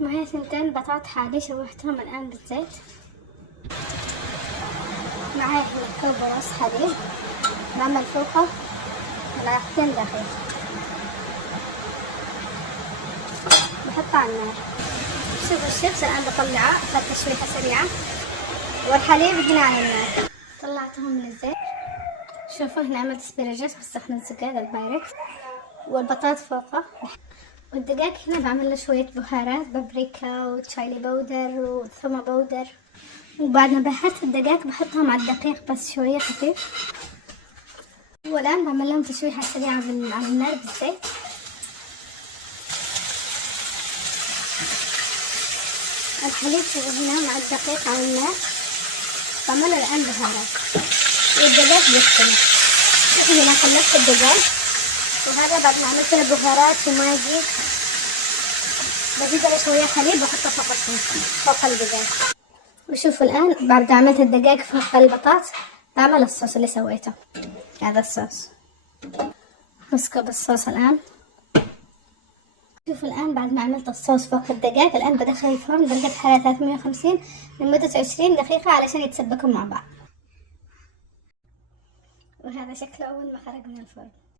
معي 2 بطاط حادي شوحتهم الآن بالزيت. معي كوب ونص حليب، بعمل فوقه 2 دقيق، بحطه على النار. شوفوا الشيبس الآن بطلعه، أخذت تشويحة سريعة والحليب هنا على النار. طلعتهم من الزيت. شوفوا هنا عملت سبرجس باستخدام الزجاج البايركس، والبطاط فوقه، والدجاج هنا بعمل له شوية بهارات، بابريكا وتشايلي بودر وثوم بودر. وبعد ما بهرت الدجاج بحطهم على الدقيق بس شوية خفيف. والآن بعمل لهم تشويحة سريعة على النار بالزيت. الحليب هنا مع الدقيق على النار، بعمل له الآن بهارات، والدجاج بيستوي. هنا خلصت الدجاج، وهذا بعد ما عملت له بهارات وماجي بزيد له شوية حليب وأحطه فوق الدجاج. وشوفوا الآن بعد ما عملت الدجاج فوق البطاط بعمل الصوص اللي سويته. هذا الصوص، مسكب الصوص الآن. شوفوا الآن بعد ما عملت الصوص فوق الدجاج، الآن بدخل الفرن بدرجة حرارة 350 لمدة 20 دقيقة علشان يتسبكوا مع بعض. وهذا شكله أول ما خرج من الفرن.